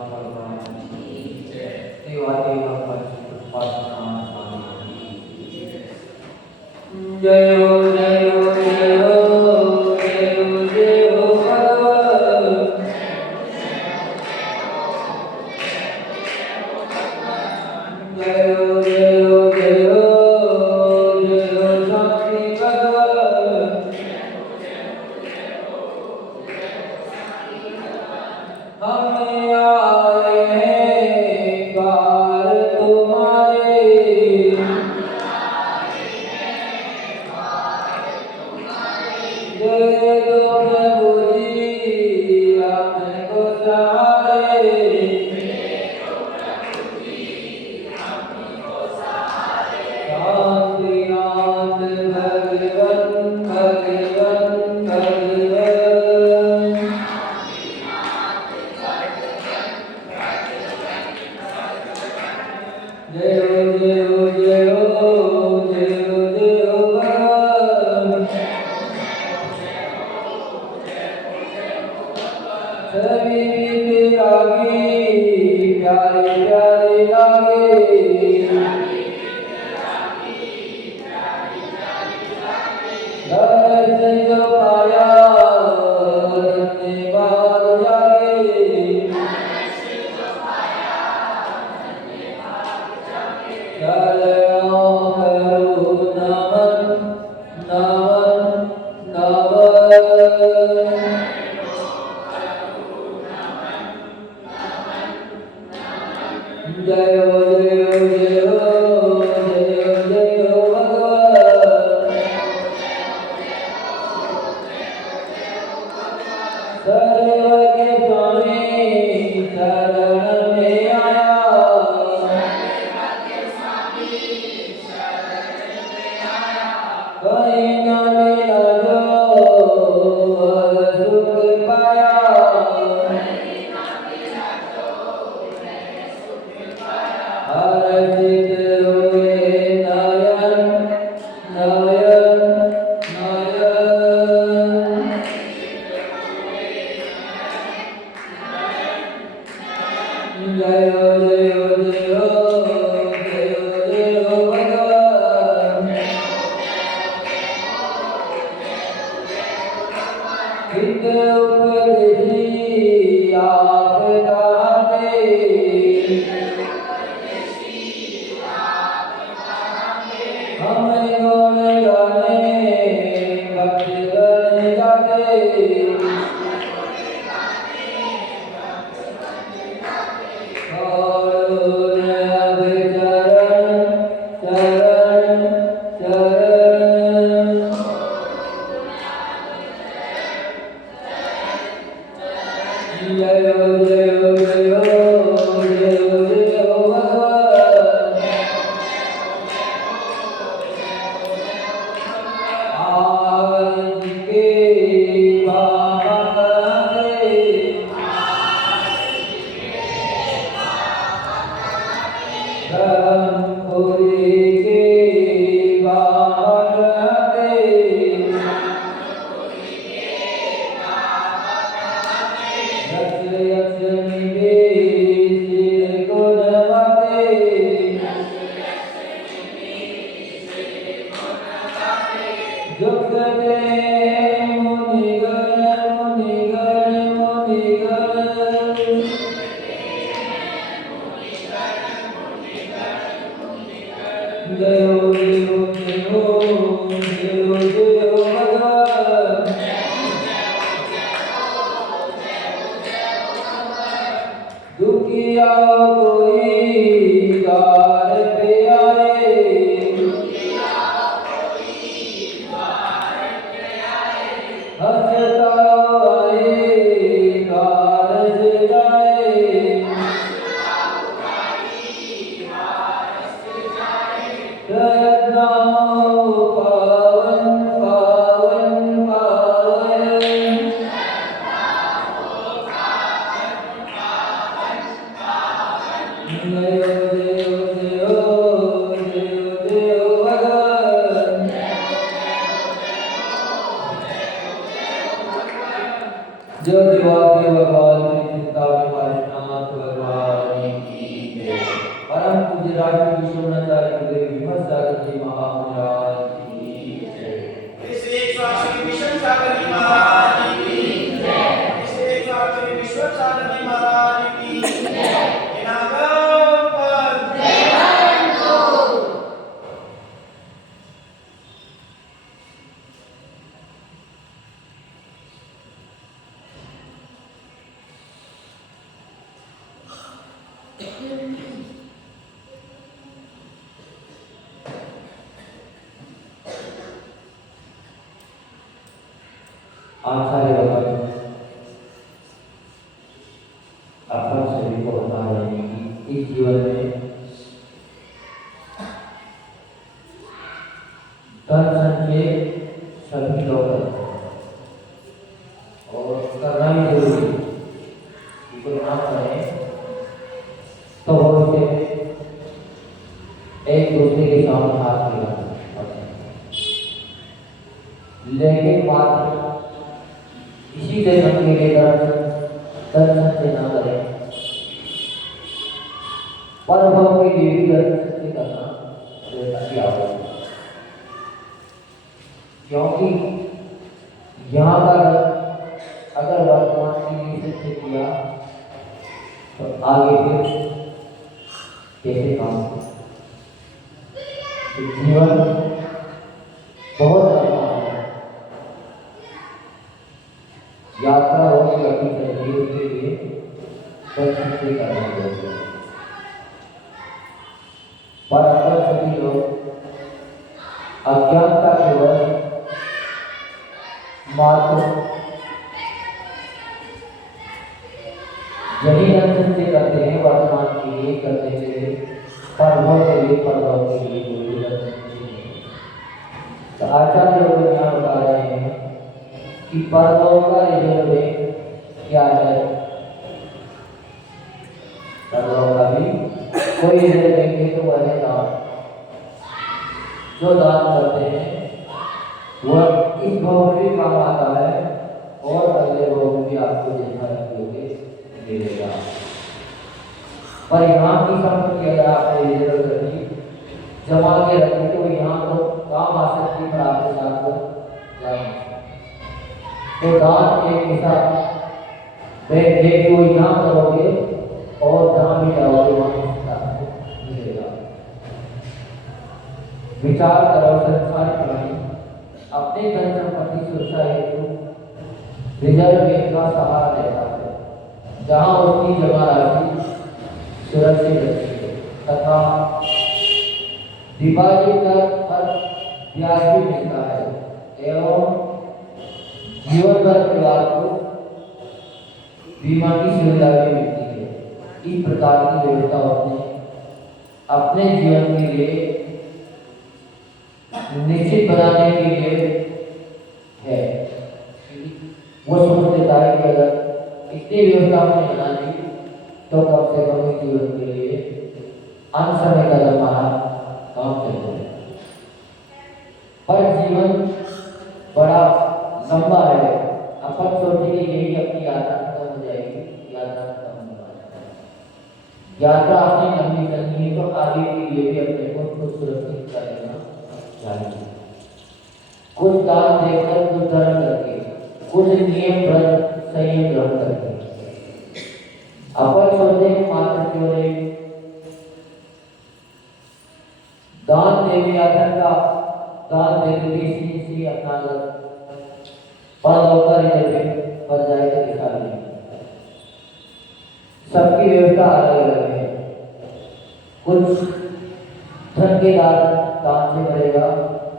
जय हो जय हो जय हो जय हो जय हो भगवान। जय हो जय हो जय हो जय हो शांति भगवान। हम आए हैं द्वार तुम्हारे। जय दो प्रभु जी हमको सहारे। शांतिनाथ भगवन भगवन भगवन। जय हो जय हो जय हो जय हो जय हो भगवान। सभी विरागी प्यारे प्यारे लागे। दर्शन जो पाया धन्यवाद जागे। चलो करो नमन नमन नमन। जय हो जय हो जय हो जय हो जय हो भगवान। सर्वज्ञ स्वामी शरण में आया। कहीं न मिला जो वह सुख पाया। हर्षित हुए नयन नयन नयन। जय हो जय हो जय हो जय हो जय हो भगवान। हित उपदेशी आप कहाते। हमें गुण गाने भक्त गण जाते। और अब चरण चरण चरण। जय हो जय हो जय हो जय हो जय हो भगवान। आज के बाबा कहते ब्रह्मपुरी के बाबा कहते। यक्ष यक्षिणी के सिर को नवाते। जुगते मुनिगण मुनिगण मुनिगण। जय हो जय हो जय हो जय हो जय हो भगवान। दुखिया कोई द्वार पे आए। हंसता आए द्वार से जाए। रत्ना पावन पावन पावन। जय हो जय हो जय हो जय हो जय हो भगवान। जो देवादेव भगवान श्री चिंता विनाशनाथ महाराज की जय। नागम पर जय बंधु। आचार्य भगवान अपन सभी को बता रहे हैं कि इस जीवन में धन संचय सभी लोग करते हैं और करना भी जरूरी है। कि कोई ना करे तो वो उसे एक दूसरे के सामने हाथ मिलाते हैं, लेकिन मात्र इसी जन्म के लिए धन संचय न करें, परभव के लिए भी धन संचय करना अति आवश्यक है। क्योंकि यहाँ का अगर वर्तमान के लिए संचय किया तो आगे फिर कैसे काम तो जीवन बहुत आसान है। यात्रा हो कभी चाहिए उसके लिए धन संचय करना जरूरी है। पर अगर सभी लोग अज्ञानता के वश मात्र यही धन संचय करते हैं, वर्तमान के लिए करते हुए परभव के लिए कोई धन संचय नहीं। तो आचार्य लोग यहाँ बता रहे हैं कि परभव का रिजर्व क्या है। परभव का भी कोई रिजर्व देंगे तो वह है दान। जो दान करते हैं वह इस भाव में भी काम आता है और अगले भाव में भी आपको जैसा रखोगे दे देगा। पर यहाँ की संपत्ति अगर आपने रिजर्व रखी जमा के रखी तो यहाँ तो काम आ सकती पर आपके साथ जा नहीं सकती। तो दान एक हिसाब बैंक दे को यहाँ करोगे और जहाँ भी जाओगे वहाँ मिलेगा। विचार करो संसार प्राणी अपने धन संपत्ति सुरक्षा हेतु रिजर्व बैंक का सहारा लेता है, जहाँ उसकी जमा राशि सुरक्षित रहती है तथा डिपॉजिट पर ब्याज भी मिलता है एवं जीवन भर परिवार को बीमा की सुविधा भी मिलती है। इस प्रकार की व्यवस्था अपने जीवन के लिए निश्चित बनाने के लिए है। वो सोच लेता है कि अगर इतनी व्यवस्था हमने बना दी तो कम से कम इस जीवन के लिए अंत समय का हमारा काम चल जाए। पर जीवन बड़ा लंबा है, अपन सोचेंगे यही अपनी यात्रा खत्म हो जाएगी, यात्रा खत्म होने वाली है। यात्रा अपनी लंबी करनी है तो आगे के लिए भी अपने को सुरक्षित कर लेना चाहिए। कुछ दान देकर, कुछ धर्म करके, कुछ नियम व्रत संयम ग्रहण करके अपन सोचते हैं मात्र क्यों नहीं दान देने आदर का दान देने की अपना पर जाए तो दिखा नहीं। सबकी व्यवस्था अलग अलग है। कुछ धन के दान से करेगा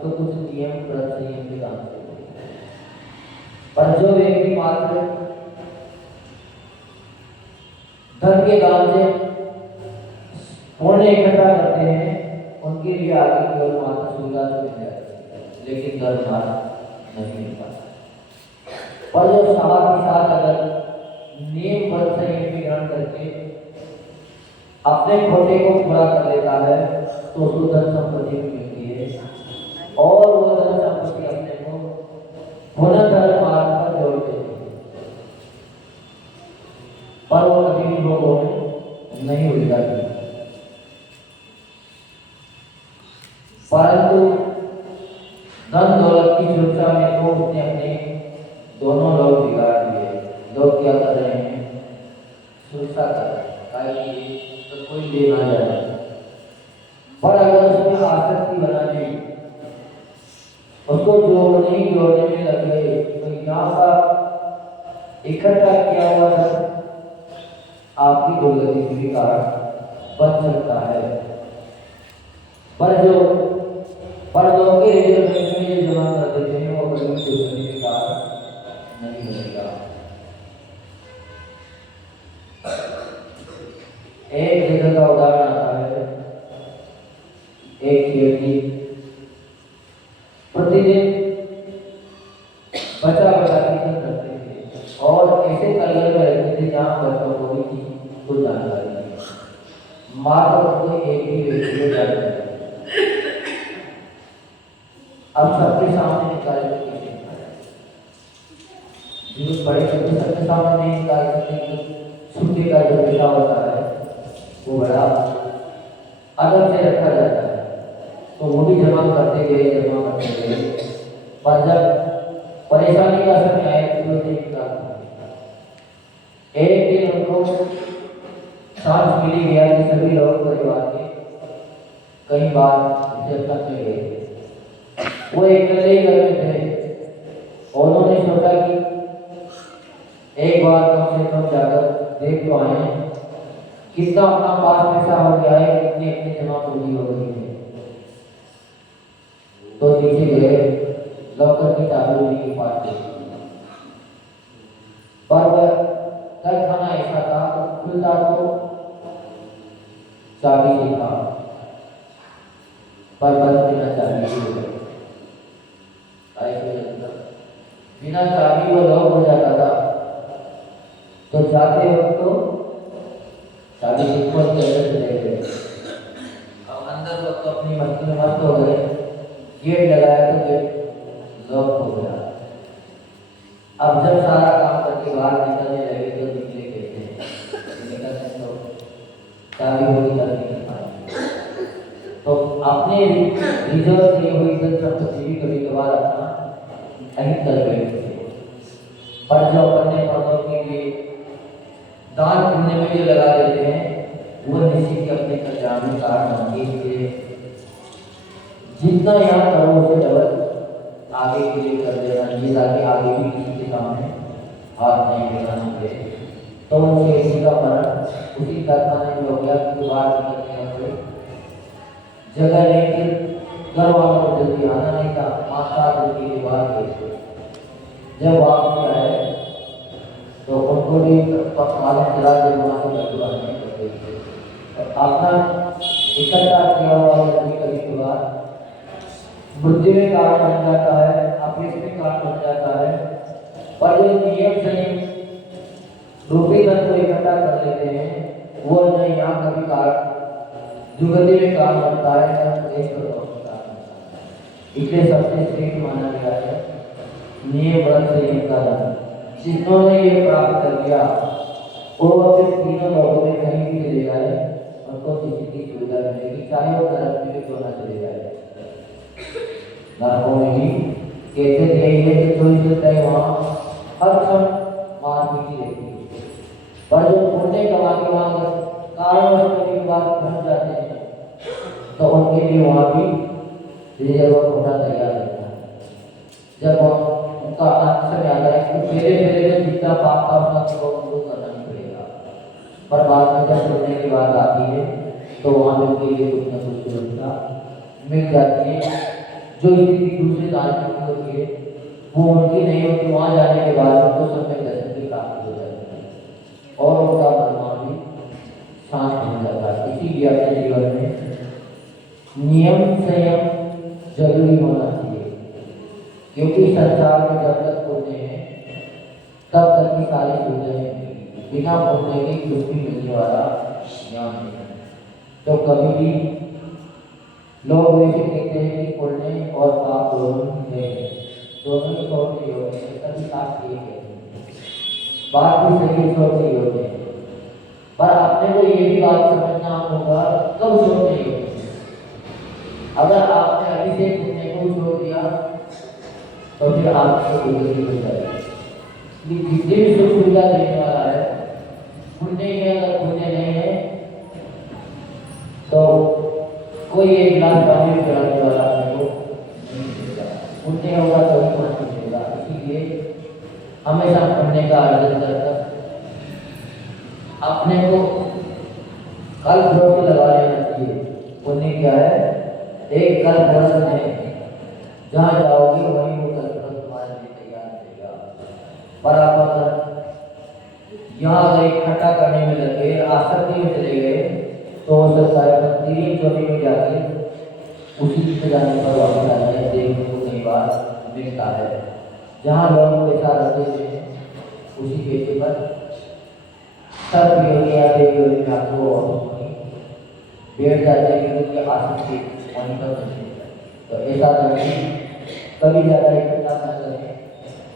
तो कुछ नियम व्रत संयम के दान से करेगा। पर जो व्यक्ति मात्र धन के दान से पुण्य इकट्ठा करते हैं उनके लिए आगे केवल मात्र सुविधा तो मिल जाती है, लेकिन धर्म नहीं मिल पाता। पर जो साथ ही साथ अगर नियम व्रत संयम भी ग्रहण करके अपने खोटे को पूरा कर लेता है तो उसको धन संपत्ति भी मिलती है और वो धन संपत्ति अपने को पुनः धर्म मार्ग पर जोड़ देती है। पर वो कभी भी भोगों में नहीं उड़ जाती। परंतु धन दौलत की सुरक्षा में तो उसने अपने दोनों लोग बिगाड़ दिए। लोग क्या कर रहे हैं, सुरक्षा ताकि तो कोई ले ना जाए। पर अगर उसमें आसक्ति बना ली, उसको जोड़ने में लग गए, तो यहाँ का इकट्ठा किया हुआ धन आपकी दुर्गति के कारण बन सकता है। पर जो लोग के रिजर्व बैंक में जमा कर देते हैं वो कभी दुर्गति के कारण नहीं बनेगा। एक जगह का उदाहरण आता है, एक व्यक्ति प्रतिदिन बचा कीर्तन करते थे और ऐसे कलर में रहते थे जहाँ बच्चों को भी कोई जानकारी नहीं, मात्र कोई एक ही व्यक्ति को जानकारी। अब सबके सामने निकाल सकते बड़े सबके सामने नहीं निकाल सकते। छुट्टी का जो पेशा होता है वो बड़ा अदब से रखा जाता है, तो वो भी जमा करते गए। पर जब परेशानी का समय आए तो नहीं निकाल। एक दिन उनको सांस मिली गया कि सभी लोग परिवार के कई बार जब में गए, वो अकेले ही घर में थे। उन्होंने सोचा कि एक बार कम से कम जाकर देख तो आए कितना अपना पास पैसा हो गया है, कितनी अपनी जमा पूंजी हो गई है। तो नीचे गए, लॉकर की चाबी के पास गए, पर तय खाना ऐसा था तो खुलता तो चाबी से था, पर बंद बिना चाबी हो गया। बिना चाबी वो लॉक हो जाता था, तो जाते वक्त तो चाबी से खोल के अंदर चले गए। अब अंदर वक्त तो अपनी मस्ती में मस्त हो गए, गेट लगाया तो गेट लॉक हो गया। अब जब सारा काम करके बाहर निकलने लगे तो निकले कैसे, निकलने तो चाबी होगी जल्दी नहीं पाएंगे। तो अपने रिजर्व की हुई संपत्ति भी कभी कभार अपना अहित कर बैठते, पर जो अपने पदों के लिए दान पुण्य में जो लगा देते हैं वो निश्चित ही अपने कल्याण में कारण होंगे। जितना यहाँ करो उसे डबल आगे के लिए कर देना चाहिए, ताकि आगे भी किसी के सामने हाथ नहीं बढ़ाना पड़े। तो उनसे किसी का मरण उसी कारखाने में हो गया कि बाहर निकलने का जगह नहीं थी, घर वालों को जल्दी आना नहीं था। 5-7 दिन के बाद गए, जब वापस आए तो उनको भी मालूम चला जब वहाँ से बदलाव नहीं करते थे। अपना इकट्ठा किया हुआ कभी के बाद मृत्यु में कारण बन जाता है, अपने में कारण बन जाता है। पर जो नियम से रूपी धन को इकट्ठा कर लेते हैं वो न यहाँ कभी कारण दुर्गति में कारण बनता है, न देश को होता है। इसलिए सबसे श्रेष्ठ माना गया है नियम बल से का धन। जिन्होंने ये प्राप्त कर लिया वो अपने तीनों लोगों में कहीं भी चले जाए उनको किसी की सुविधा मिलेगी, चाहे वो नरक में भी क्यों ना चले जाए। नरकों में भी कहते थे कि 24 घंटे वहाँ हर क्षण मार पीटी रहती है, पर जो पुण्य कमा के वहाँ कारण कभी बात पहुँच जाते हैं तो उनके लिए वहाँ भी रिजर्व होना तैयार रहता है। जब उनका अंत समय आता है कि पहले में जितना पाप था उसका तो करना नहीं पड़ेगा, पर बाद में जब सुनने की बात आती है तो वहाँ पे उनके लिए कुछ न कुछ सुरक्षा मिल जाती है। जो स्थिति दूसरे धार्मिक की होती है वो उनकी नहीं होती, वहाँ जाने के बाद उनको समय दर्शन की प्राप्ति हो जाती है और उनका मन भी शांत हो जाता है। इसीलिए अपने जीवन में नियम संयम जरूरी होना चाहिए, क्योंकि संसार में जब तक पुण्य है तब तक की सारी सुविधाएं, बिना पुण्य के कुछ भी मिलने वाला ज्ञान नहीं है। तो कभी भी लोग वैसे कहते हैं कि पुण्य और पाप दोनों है, दोनों ही छोड़ने योग्य है, सभी साथ एक है, बात भी सही छोड़ने योग्य है। पर आपने को ये भी बात समझना होगा कब छोड़ने योग्य है। अगर आपने अभी से पुण्य को छोड़ दिया तो फिर आपको दुर्गति हो जाएगी। जितनी भी सुख सुविधा देने वाला है घुटने में अगर घुटने नहीं है तो कोई एक गिलास पानी पिलाने वाला आपको नहीं मिलेगा। घुटने होगा तो ही पानी मिलेगा। इसीलिए हमेशा पढ़ने का आयोजन कर अपने को कल प्रोटी लगा लेना चाहिए। पुण्य क्या है? एक कल प्रोट में जहाँ जाओगे वहीं वो कल प्रोट तुम्हारे लिए तैयार रहेगा। पर आप अगर यहाँ अगर इकट्ठा करने में लगे, आसक्ति में चले गए, तो हो सकता है तीन चौथी में जाके उसी पे जाने पर वापस आ जाए। देखने को कई बार मिलता है जहाँ लोग पैसा रखते हैं उसी पैसे पर सब योगी या देव योगी में आपको बैठ जाते हैं कि उनके आसक्ति वहीं पर नहीं। तो ऐसा करके कभी ज़्यादा इकट्ठा न करें।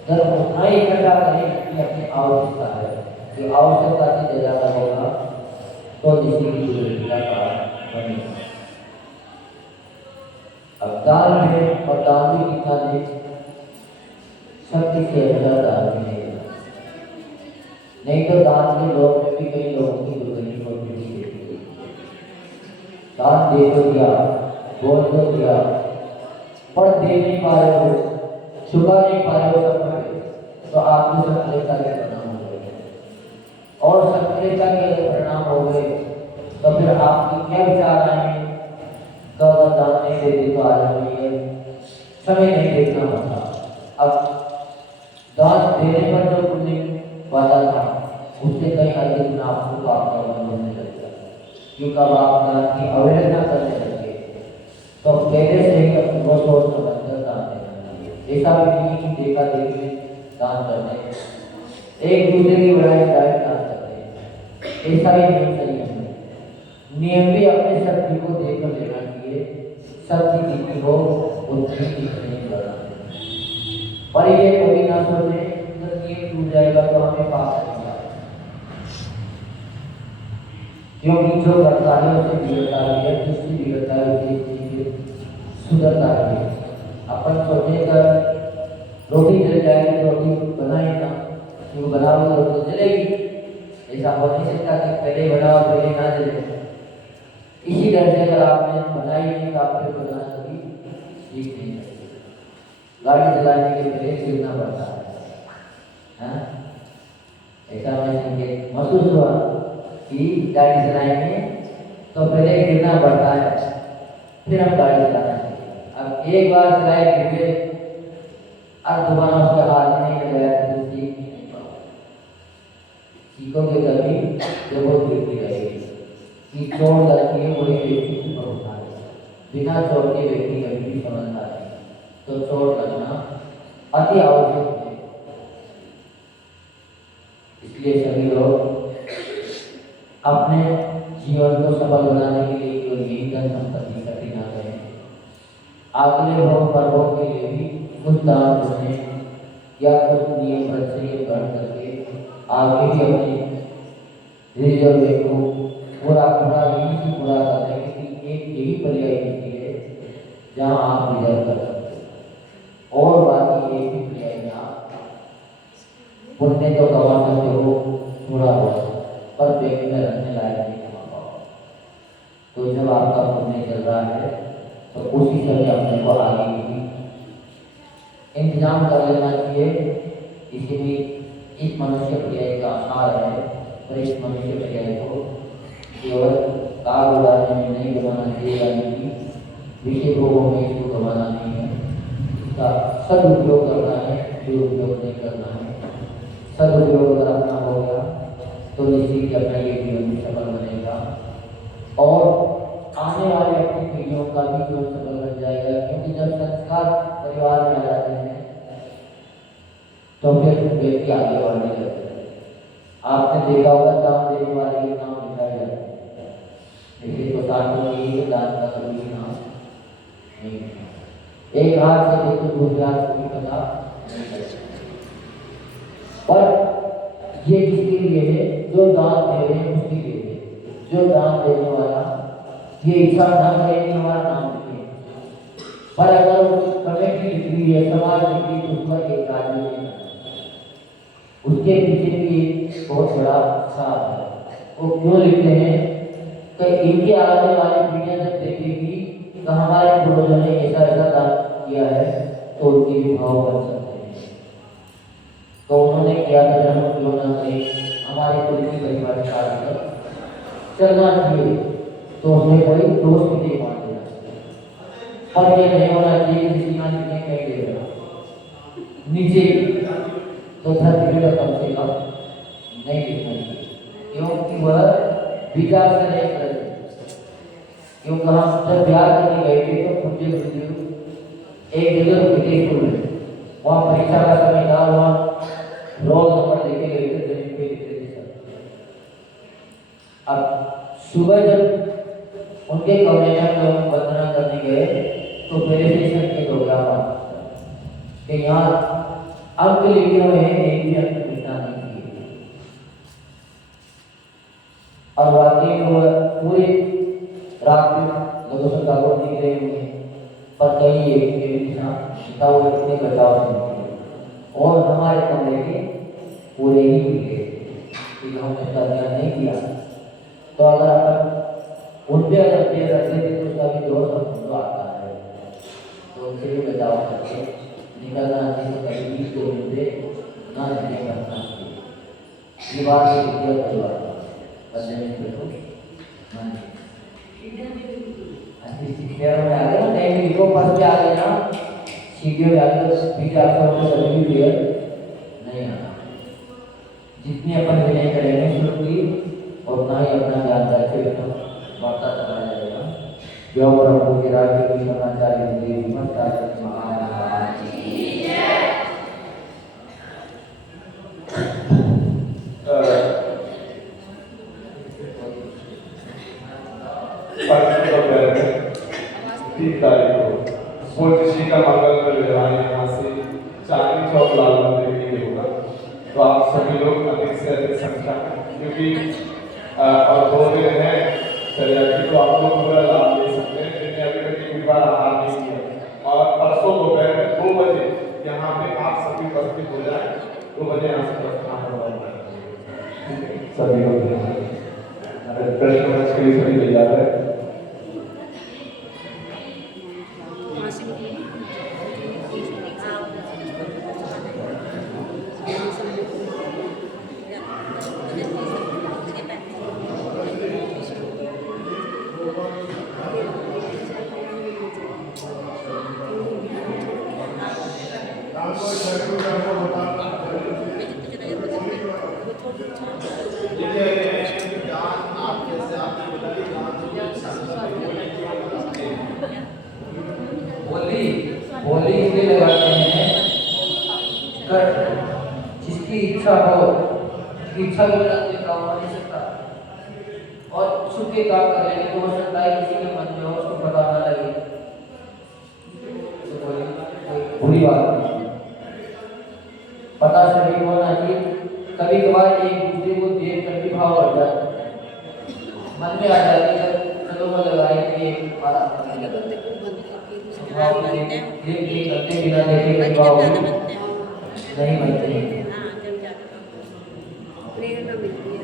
जब उतना ही इकट्ठा करें कि अपनी आवश्यकता है, कि आवश्यकता से ज़्यादा होगा तो किसी की जरूरत का कारण बनेगा। अब दान में और दान भी कितना दे, शक्ति से अच्छा दान मिलेगा। नहीं तो दान के लोग में भी कई लोगों की दुर्गति होती है। दान दे तो दिया, बोल तो दिया, पर दे नहीं पाए हो, चुका नहीं पाए हो सब में, तो आपको सक्रियता के परिणाम हो गए। और सक्रियता के परिणाम हो गए तो फिर आपकी क्या विचार आएंगे? तो अगर दान नहीं देते तो आज हमें समय नहीं देखना पड़ता। अब दान देने पर जो पुण्य वादा था उससे कहीं अधिक गुना आपको आपका होने लग गया। क्योंकि अब आप दान की अवहेलना करने लगे तो पहले से ही अपनी वो सोच समझकर दान देना चाहिए। ऐसा भी नहीं कि देखा देखी दान करते हैं, एक दूसरे की बुराई दान करते हैं, ऐसा ही नहीं सही है। नियम भी अपने शक्ति को देखकर लेना चाहिए। शक्ति जितनी हो उतनी नहीं करना। पर ये कभी ना सोचे अगर नियम टूट जाएगा तो हमें पास नहीं आएगा, क्योंकि जो करता है उसे बिगड़ता है, जिसकी बिगड़ता है उसे सुधरता है। अपन सोचे कर रोटी जल जाएगी, रोटी बनाए ना, क्यों बनाओ तो रोटी जलेगी। ऐसा हो नहीं सकता कि पहले बनाओ पहले ना जले। इसी तरह से अगर आपने बनाई नहीं तो आप फिर बनाना कभी सीख नहीं सकते। गाड़ी चलाने के लिए सीखना पड़ता है। ऐसा मैं महसूस हुआ कि गाड़ी चलाएंगे तो पहले गिरना पड़ता है, फिर हम गाड़ी चलाना चाहिए। अब एक बार चलाए गिर गए, अब दोबारा उसका हाथ नहीं लगाया तो सीख नहीं पाओ। सीखोगे तभी जब वो गिरती रहेगी कि चोट लगती है वही व्यक्ति ऊपर उठाएगा। बिना चोट के व्यक्ति कभी भी समझता है। तो चोट लगना अति आवश्यक है। इसलिए सभी लोग अपने जीवन को सफल बनाने के लिए कोई यही धन संपत्ति इकट्ठी न करें। अगले भोग पर्वों के लिए भी कुछ दान देने या कुछ नियम से ग्रहण करके आगे भी अपने रिजर्व को पूरा करने की एक यही पर्याय होती है जहाँ आप रिजर्व कर सकते हो। और बाकी एक भी पर्याय में आप पुण्य तो कमा सकते हो थोड़ा बहुत, पर पेट में रखने लायक नहीं कमा पाओ। तो जब आपका पुण्य चल रहा है तो उसी समय अपने को आगे भी इंतजाम कर लेना चाहिए। इसीलिए इस मनुष्य पर्याय का आधार है, पर इस मनुष्य पर्याय को केवल काल उड़ाने में नहीं गवाना चाहिए, यानी कि विषय भोगों में इसको गवाना नहीं है। इसका सदुपयोग करना है, दुरुपयोग नहीं करना है। सदुपयोग अगर अपना हो गया तो निश्चित अपना ये जीवन भी सफल बनेगा और आने वाले अपनी पीढ़ियों का भी जीवन सफल बन जाएगा। क्योंकि जब संस्कार परिवार में आ जाते हैं तो फिर व्यक्ति आगे बढ़ने लगते हैं। आपने देखा होगा दान देने वाले के नाम लिखाए जाते हैं, लेकिन तो दान का कभी नाम नहीं। एक हाथ से देखो दूसरे हाथ को भी पता नहीं लगता। पर ये किसके लिए है? जो दान दे रहे हैं उसके लिए है। जो दान देने वाला ये इच्छा न करे कि हमारा नाम लिखे, पर अगर कमेटी लिखी है, समाज लिखी, तो उसका एक आदमी नहीं, उसके पीछे भी बहुत बड़ा साथ है। वो क्यों लिखते हैं कि इनकी आने वाली पीढ़ियां जब देखेगी कि हमारे पूर्वजों ने ऐसा ऐसा काम किया है तो उनके भी भाव बन सकते हैं। तो उन्होंने किया था जन्म क्यों ना करें, हमारे कुल की परिवार का चलना चाहिए, तो उसमें कोई दोष भी नहीं मान देना चाहिए। और ये नहीं होना चाहिए कि किसी ना लिखने कहीं दे रहा नीचे तो धरती का कम से कम नहीं लिखना चाहिए, क्योंकि वह विचार से नहीं कर क्योंकि हम जब ब्याह करने गए थे तो पूछे एक जगह विदेश स्कूल में वहाँ परीक्षा का समय था, वहाँ रोल नंबर लेके गए थे, जमीन पे लिख रहे थे सब। अब सुबह जब उनके कमरे में हम वंदना करने गए तो पहले से संकेत हो गया कि यहाँ अंक लिखे हुए हैं, एक भी अंक मिलना नहीं चाहिए। और वाकई में वो पूरे रात में मधुसूदन ठाकुर दिख रहे होंगे, पर कहीं एक सीता वो इतने बचाव से निकले और हमारे कमरे के पूरे ही मिले कि हमने इसका ध्यान नहीं किया। तो अगर अपन उन पे अगर पेड़ रखते थे तो उसका भी दोष हमको आता है, तो उनसे भी बचाव करके निकलना चाहिए, कहीं भी तो मुझे ना नहीं करना चाहिए। दीवार से विद्या परिवार बदले में देखो में आ गया नहीं भी को फंस के आ गए ना सीढ़ियों में आकर पीछे आपका उनको कभी भी क्लियर नहीं आना। जितनी अपन विनय करेंगे शुरू की उतना ही अपना ज्ञान रखे बढ़ता चला जाएगा। जो प्रभु के राज्य की समाचार जी का मंगल परिवार यहाँ से चांदनी चौक लाल मंदिर के लिए होगा, तो आप सभी लोग अधिक से अधिक संख्या क्योंकि और 2 दिन है चलिए तो आप लोग पूरा लाभ ले सकते हैं, जिन्हें अभी तक एक बार आहार नहीं किया। और परसों दोपहर में 2 बजे यहाँ पे आप सभी उपस्थित हो जाए, 2 बजे यहाँ से प्रस्थान होगा। सभी लोग प्रश्न मंच के लिए सभी तैयार है। होली इसलिए लगाते हैं जिसकी इच्छा हो, जिसकी इच्छा के बिना कोई काम नहीं सकता और सुख के काम कर लेंगे तो हो सकता है किसी के मन में हो उसको पता ना लगे, तो कोई बुरी बात नहीं। पता सभी होना चाहिए। कभी कभार एक दूसरे को देख कर भी भाव बढ़ जाता है, मन में आ जाती है चलो वो लगाए कि हमारा करते बिना देखे कई भाव नहीं बनते हैं। प्रेरणा मिलती है।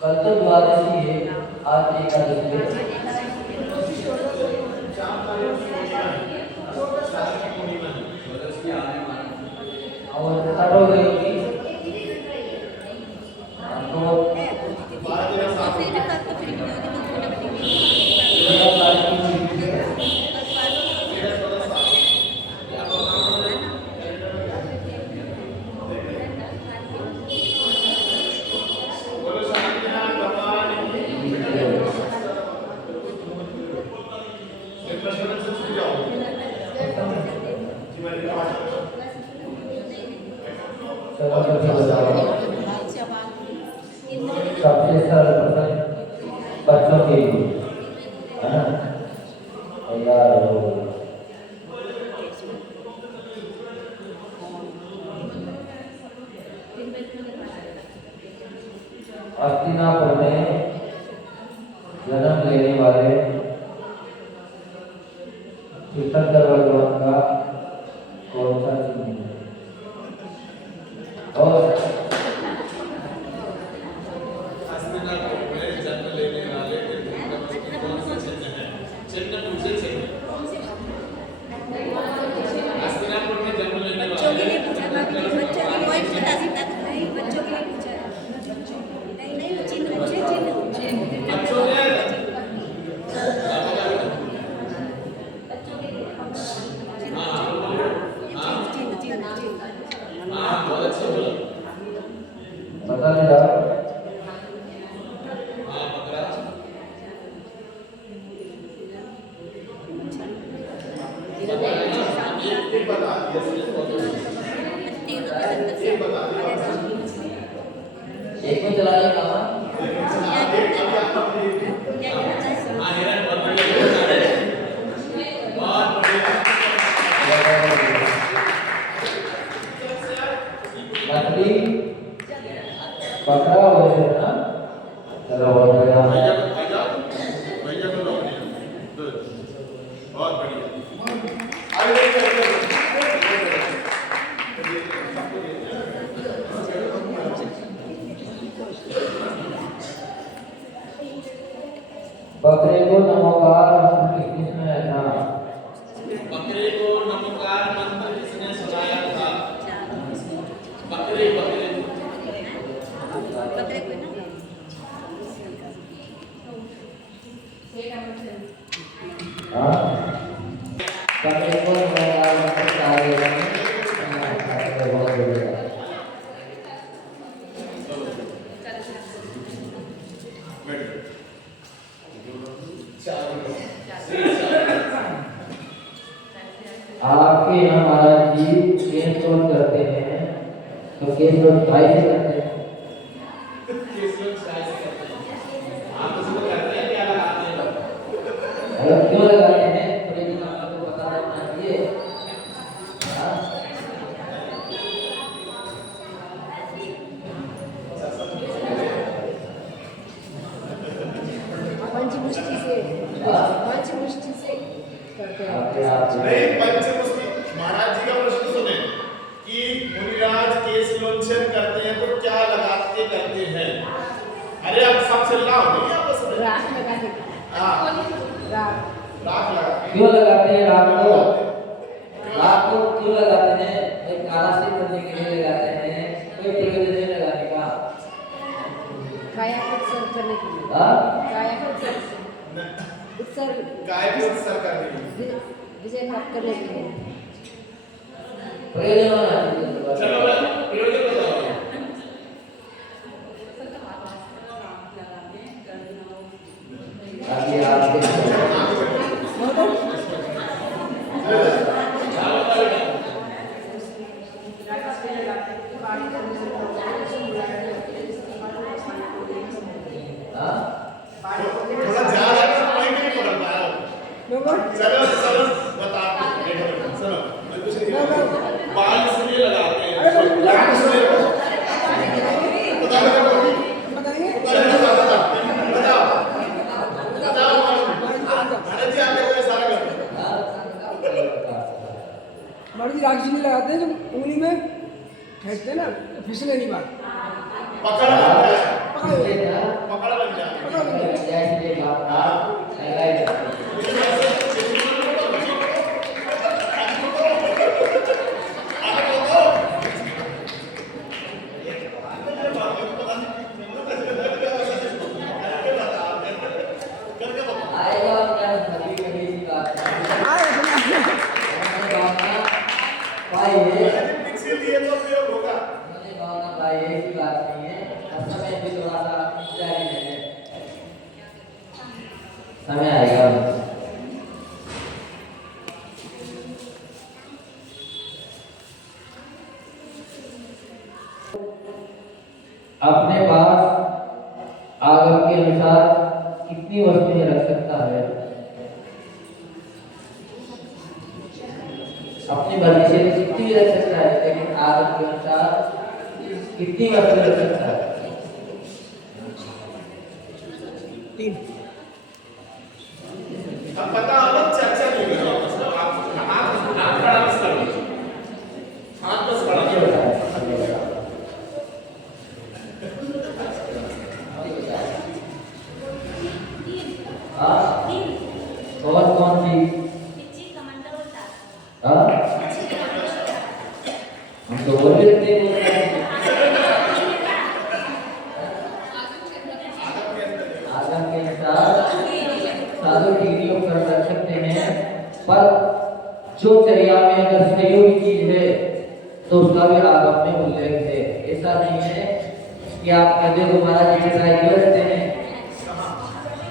कल तो द्वादशी है, आज एकादशी है। और कटो गई होगी हस्तिनापुर में जन्म लेने वाले तीर्थंकर भगवान का कौन सा चिन्ह है? और हस्तिनापुर में जन्म लेने वाले तीर्थंकर की कौन सा चिन्ह है? चिन्ह पूछे चिन्ह। हस्तिनापुर में जन्म लेने बच्चों के वाले लिए पूछा था, बच्चों के लिए नहीं, बच्चों के लिए पूछा है। नहीं नहीं, वो चिन्ह पूछे, चिन्ह बच्चों ने हाँ बहुत अच्छे बोला। बता दे यार। हाँ पकड़ा। ये बता दिया सिर्फ एक को चलाने का हाँ हिरण बहुत बढ़िया बहुत बढ़िया। मछली पकड़ा हुआ है ना? चलो बहुत बढ़िया। भैया भैया को लॉक दिया। गुड बहुत बढ़िया। आगे बकरे को नमोकार मंत्र किसने था? बकरे को नमोकार मंत्र किसने सुनाया था? बकरे बकरे बकरे को ना हाँ? बकरे को नमोकार मंत्र सारे बहुत बढ़िया। आपके यहाँ महाराज जी केस लोड करते हैं तो केस लोड भाई से करते हैं। आप तो सब करते हैं क्या लगाते हैं? अगर क्यों लगाते हैं थोड़ी दिन आपको बता देना चाहिए। हाँ? पंचमुष्टि से हाँ? पंचमुष्टि से करते हैं। आपके आप नहीं पंचमुष्टि महाराज जी का प्रश्न सुने कि मुनिराज केस लोंचन करते हैं तो क्या लगाते करते हैं? अरे अब सब चल रहा हो नहीं आपस में। राख लगा के हाँ राख राख लगा क्यों लगाते हैं रात को? रात को क्यों लगाते हैं? एक काला से करने के लिए लगाते हैं, कोई प्रयोजन नहीं लगाने का। काया को उत्सर्ग करने के लिए हाँ? काया को उत्सर्ग गाय को उत्सर्ग करने के लिए। विजय प्राप्त करने के लिए प्रयोजन होना चाहिए। चलो प्रयोजन बताओ। आगे आप देखिए। हाँ? थोड़ा ज्यादा पॉइंट नहीं पकड़ पाया। चलो चलो बता दो। चलो मैं कुछ नहीं बाल इसलिए लगाते हैं। बाल इसलिए बताओ बताओ बताओ महाराज जी आपने कोई सारा कर मर्दी राक्षसी नहीं लगाते हैं, जब उंगली में ठहरते हैं ना तो फिसले नहीं बात। पकड़ लग जाए पकड़ लो। पकड़ लग जाए। पकड़ लो। जैसे आप लगाए जाते हैं। आएगा क्या कभी कभी की बात है। मैंने भावना पाई है, इसीलिए तो प्रयोग होगा। मैंने भावना पाई है, ऐसी बात नहीं है। और समय भी थोड़ा सा जारी है, समय आएगा। अपने पास आगम के अनुसार कितनी वस्तुएं रख सकता है? अपने बगीचे में कितनी भी रख सकता है, लेकिन आगम के अनुसार कितनी वस्तुएं रख सकता है? 3 अब पता हो चर्चा नहीं करो आपस में, आप खड़ा बस करो, हाथ बस खड़ा करो। कौन सी? हाँ? हम तो बोल रहे थे आगम के अनुसार साधु डिग्री को कर रख सकते हैं, पर जो चर्या में अगर सहयोगी चीज है तो उसका भी आगम में उल्लेख है। ऐसा नहीं है कि आप कहते हो महाराज जी ट्राई करते हैं,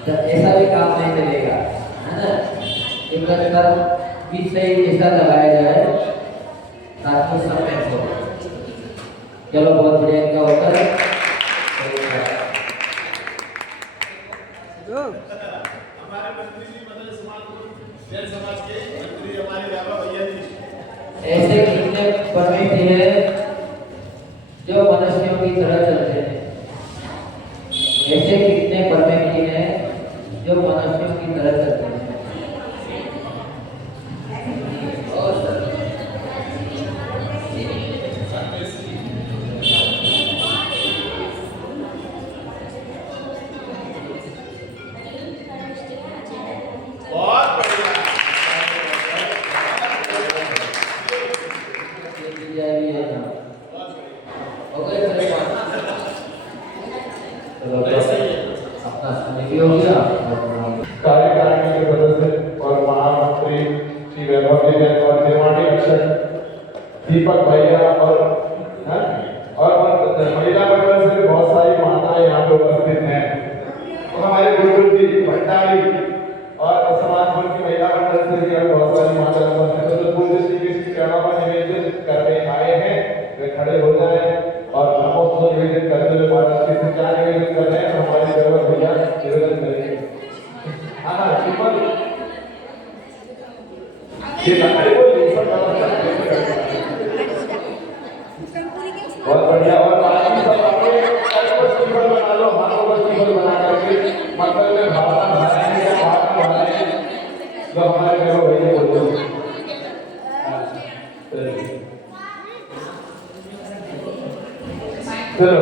तो ऐसा भी काम नहीं चलेगा, है ना। एक कर्म भी सही ऐसा लगाया जाए ताकि समय हो। चलो बहुत बढ़िया इनका उत्तर हमारे मंत्री जी मतलब जैन समाज के मंत्री हमारे बाबा भैया जी ऐसे कितने परमिट है जो मनुष्यों की तरह चलते हैं? ऐसे कितने परमिट हैं जो मनुष्यों की तरह चलते हैं? बहुत बढ़िया। अपना समय भी हो गया। कार्यकारिणी के सदस्य और महामंत्री श्री वैभव जी जैन और देवानी अक्षर दीपक भैया और महिला मंडल से बहुत सारी माताएं यहाँ पे उपस्थित हैं, और हमारे गुरु जी भंडारी और समाजपुर की महिला मंडल से भी बहुत सारी माताएं उपस्थित हैं। तो पूज्य श्री के चरणों पर निवेदन करने आए हैं, वे खड़े हो जाए और नमोस्तुते निवेदन करते हुए महाराज जी से क्या निवेदन कर रहे हैं हमारे वैभव भैया निवेदन करेंगे। हाँ श्रीमद बहुत बढ़िया। और बाकी सब अपने सिंबल बना लो, हाथों को सिंबल बना करके मतलब में भावना बनाएंगे या भावना बनाएंगे जो हमारे वैभव भैया बोलते हैं। चलो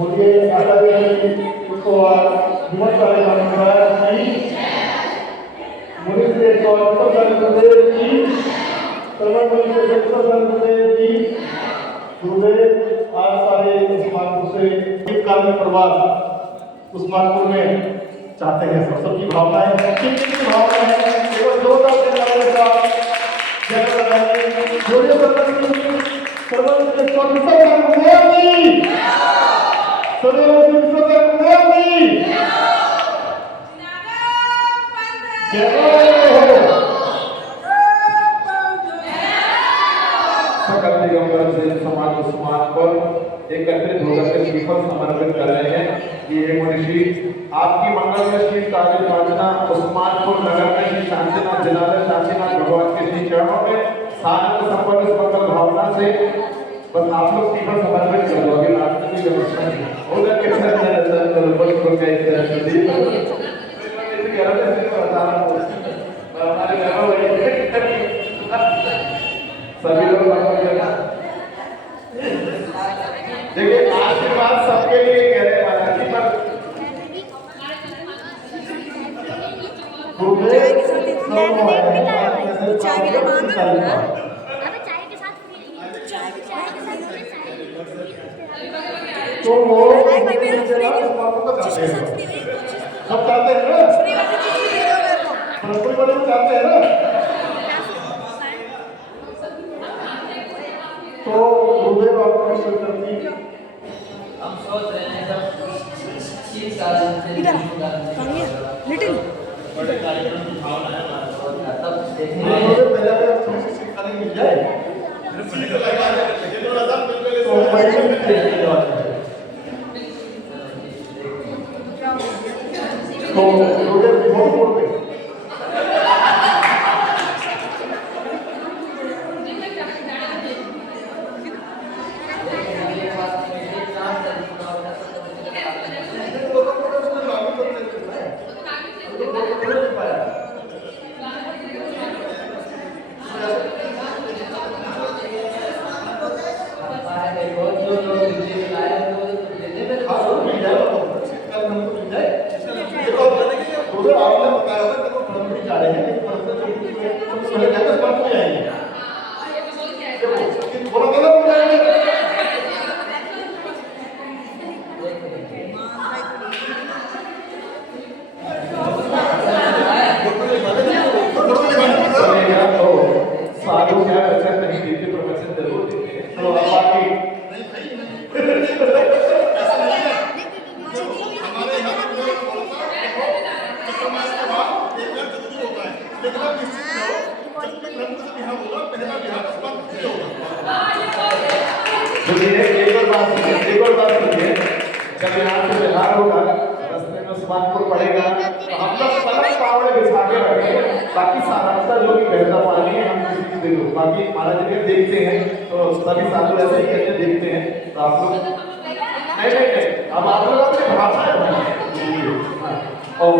मुझे आशा है कि उसको हिम्मत करेगा नहीं मुझे से गुरुदेव की सर्वमंगल से गुरुदेव की गुरुदेव आज सारे उस्मानपुर से काल प्रवास उस्मानपुर में चाहते हैं। सबकी भावनाएं कितनी भावना है केवल जोरदार से सकल दिगंबर जैन समाज उस्मानपुर एकत्रित होकर के श्रीफल समर्पित कर रहे हैं कि हे मुनिषी आपकी मंगल में श्री काली प्रार्थना उस्मानपुर नगर में श्री शांतिनाथ जिलाधर शांतिनाथ भगवान के श्री चरणों में सानंद संपन्न मंगल भावना से बस आप लोग श्रीफल समर्पित कर दो। अभी रात की व्यवस्था है उधर के साथ बस को क्या इस तरह से दी हमारे सभी लोग देखिए आशीर्वाद सबके लिए कह रहे हैं जी पर तो वो सब चाहते हैं ना चाहते हैं ना तो गुरुदेव आपको करती हम सोच रहे हैं सब लिटिल बड़े कार्यक्रम की भावना है तब देखने पहले थोड़ी सी खाने मिल जाए तो तो गुरुदेव जी बहुत बोल रहे साधु क्या वचन नहीं देते प्रवचन जरूर देते हैं। तो अब बाकी हमारे यहाँ पे कोई बोलता है चतुर्मास के बाद एक बार जरूरी होता है, लेकिन आप निश्चित रहो जब तक ब्रह्म से बिहार होगा पहला बिहार उसके बाद नहीं होगा। सुनिए एक और बात सुनिए जब यहाँ से बिहार होगा रास्ते में उस्मानपुर पड़ेगा तो हम लोग सड़क पावड़े बिछा के रखेंगे, बाकी सारा जो भी बहता पानी है हम किसी को दे दो। बाकी महाराज जी देखते हैं तो सभी साधु ऐसे ही करके देखते हैं तो आप लोग नहीं अब आप लोग अपनी भाषा है और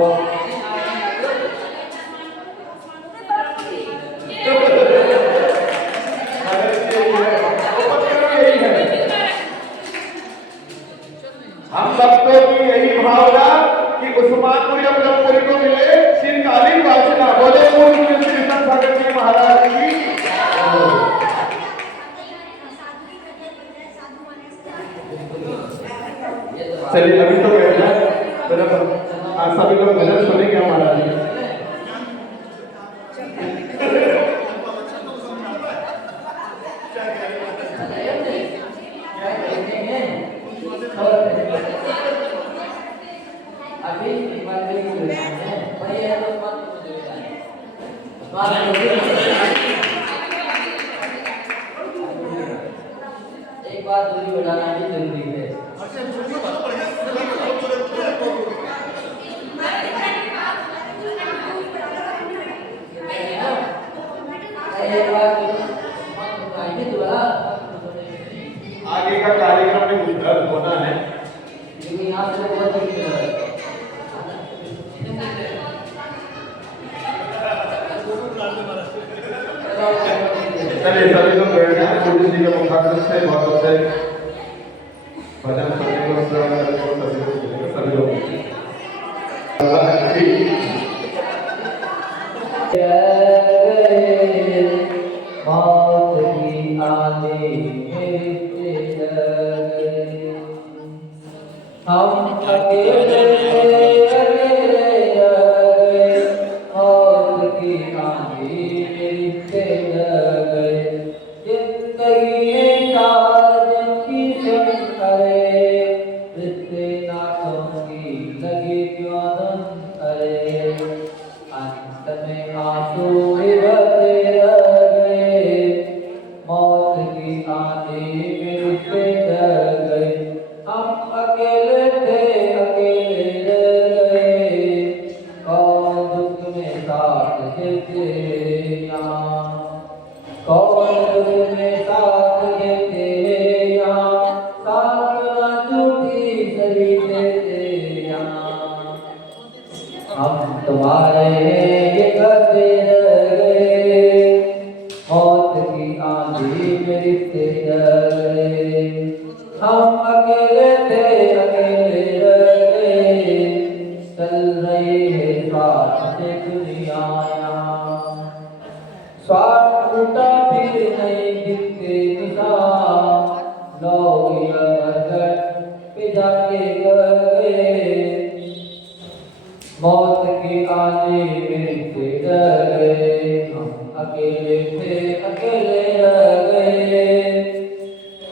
हम भक्तों की यही भावना कि उस्मानपुरी ब्रह्मपुरी को मिले शीतकालीन वाचना बोले पूर्ण कृष्ण सागर जी महाराज की। चलिए अभी तो कहते हैं सभी लोग भजन सुनेंगे महाराज जी। अभी एक बार मेरी बोलना है भाई ये तो बात मुझे बताइए एक बार दूरी बढ़ाना भी जरूरी है। एक बार आगे का कार्यक्रम में गुजरात होना है लेकिन यहाँ से बहुत दूरी है। चलिए सभी लोग बैठ जाएं गुरु जी के मुखाग्र से बहुत अच्छे भजन करने को सभी लोग मौत की आंधी हम अकेले मौत की आंधी रिश्ते लगे जिंदगी काजम की सुन करे रिश्ते नाटों की लगी क्यों धुन करे अंत में आंसू बहते रहे मौत की आंधी में रिश्ते लगे हम अकेले थे अकेले रह गए कौन दुख में साथ देते यहाँ कौन दुख में साथ देते यहाँ साथ न टूटी सही देते यहाँ हम तुम्हारे ये करते रह गए मौत की आंधी में रिश्ते गए हम अकेले थे अकेले रह गए चल रही है साथ से दुनिया स्वार्थ टूटा फिर नहीं दिखते निशान लोग घर पे जाके गए मौत की आने मिलते गए हम अकेले थे अकेले रह गए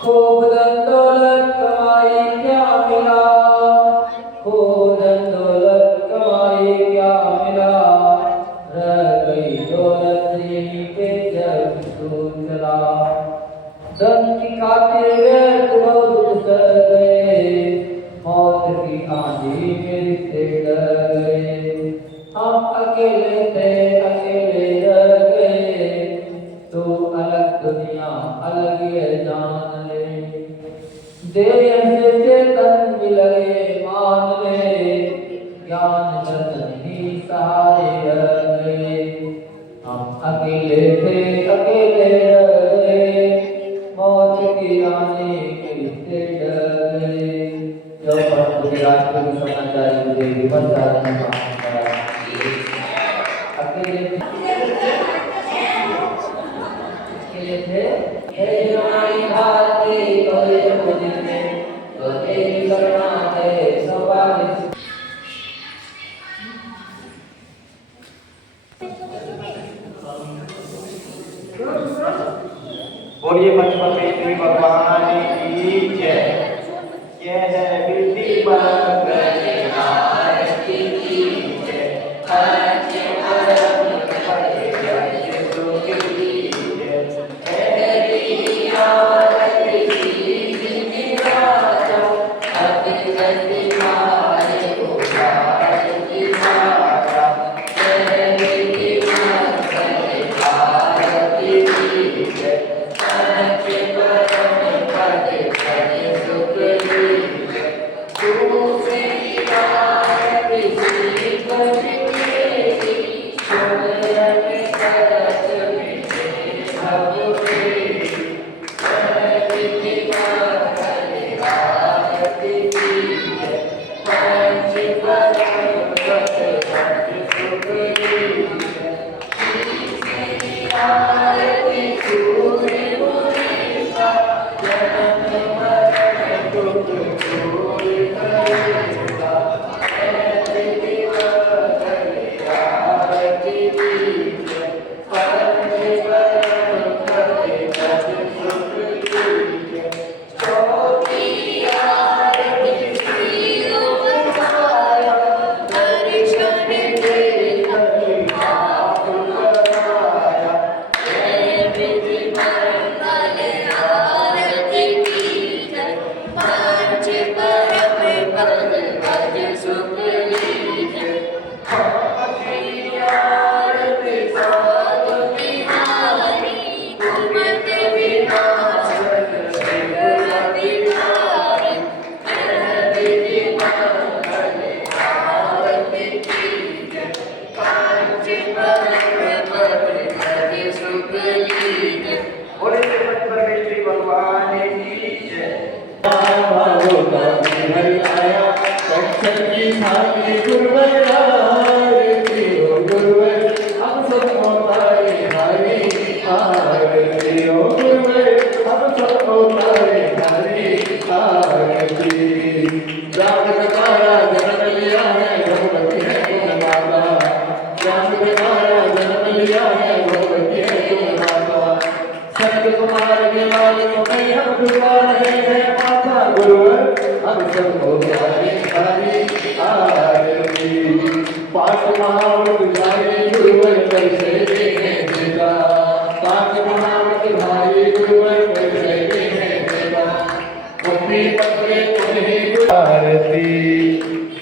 खूब दौलत कमाई क्या मिला खूब दौलत कमाई क्या मिला रह गई दौलत यहीं पे जब दूर चला धन की खातिर व्यर्थ बहुत सड़ गए मौत की आंधी में रिश्ते डर गए परम पूज्य राष्ट्रपति समाचार्य मुझे विपद साधन का अकेले थे हे हमारी भारती कोई मुझे में तो तेरी करुणा है स्वाभाविक। बोलिए पंचपरमेश्वरी भगवान की जय। यह है विधि बल गणिनाय की जय। पंच परम पद जय सुख की जय। तेरी आरती की राजा अति गति मारे उधार की मारा। तेरी मंगल आरती की जय। पंच परम पद जय सुख की जय। दूसरी आरती की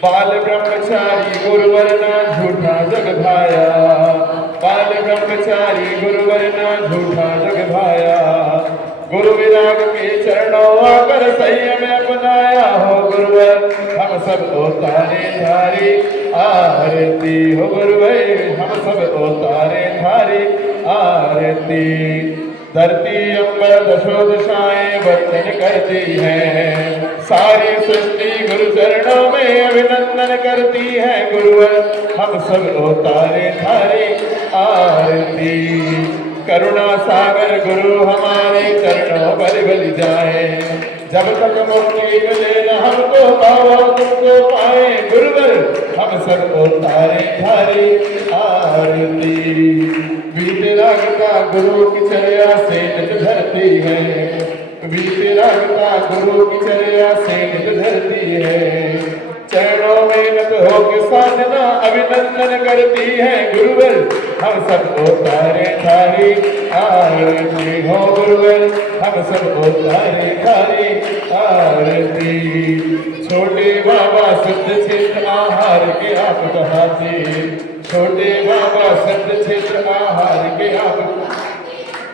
बाल ब्रह्मचारी गुरुवर ना झूठा जग भाया। बाल ब्रह्मचारी गुरुवर ना झूठा जग भाया। गुरु विराग के चरणों आकर संयम अपनाया हो गुरुवर हम सब उतारे धारी आरती हो गुरुवर हम सब उतारे धारी आरती। धरती अंबर दशो दिशाएं वंदन करती हैं। सारी सृष्टि गुरु चरणों में अभिनंदन करती है गुरुवर हम सब उतारे धारे आरती। करुणा सागर गुरु हमारे चरणों पर बलि जाए। जब तक मुक्ति मिले न हमको पाओ तुमको पाए गुरुवर हम सब उतारे धारे आरती। बीते राग का गुरु की चर्या से निज धरती है। बीते राग का गुरु की चर्या से निज धरती है। चरणों में नत होके साधना अभिनंदन करती है गुरुवर हम सब उतारे धारी आरती हो गुरुवर हम सब उतारे धारी आरती। छोटे बाबा सिद्ध क्षेत्र आहार के आप कहाते। छोटे बाबा सिद्ध क्षेत्र आहार के आप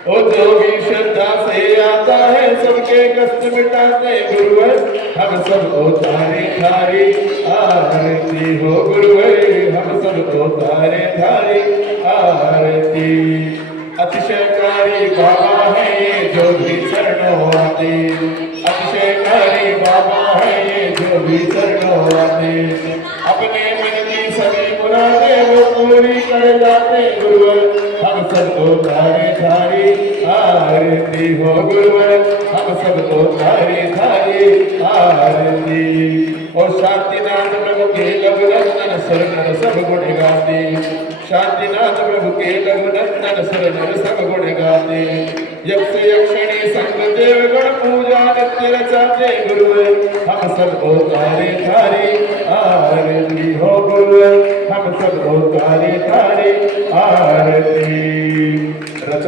ओ जो भी श्रद्धा से आता है सबके कष्ट मिटाते गुरुवर हम सब उतारे धारी आरती हो गुरुवर हम सब उतारे धारी आरती। अतिशयकारी बाबा है ये जो भी चरणों आते। अतिशयकारी बाबा है ये जो भी चरणों लो आते अपने मन की सभी मुरादें वो पूरी कर जाते गुरुवर हम सबको तारे थारी आरती हो गुरुवर हम सबको तारे थारी आरती और शांतिनाथ प्रभु के लघु नंदन सरनर सब गुण गाते शांतिनाथ प्रभु के लघु नंदन सरनर सब गुण गाते यक्ष यक्षिणी संग देवगण पूजा नित्य रचाते गुरुवर हम सबको तारे थारे आरती हो गुरुवर हम सबको तारे थारे आरती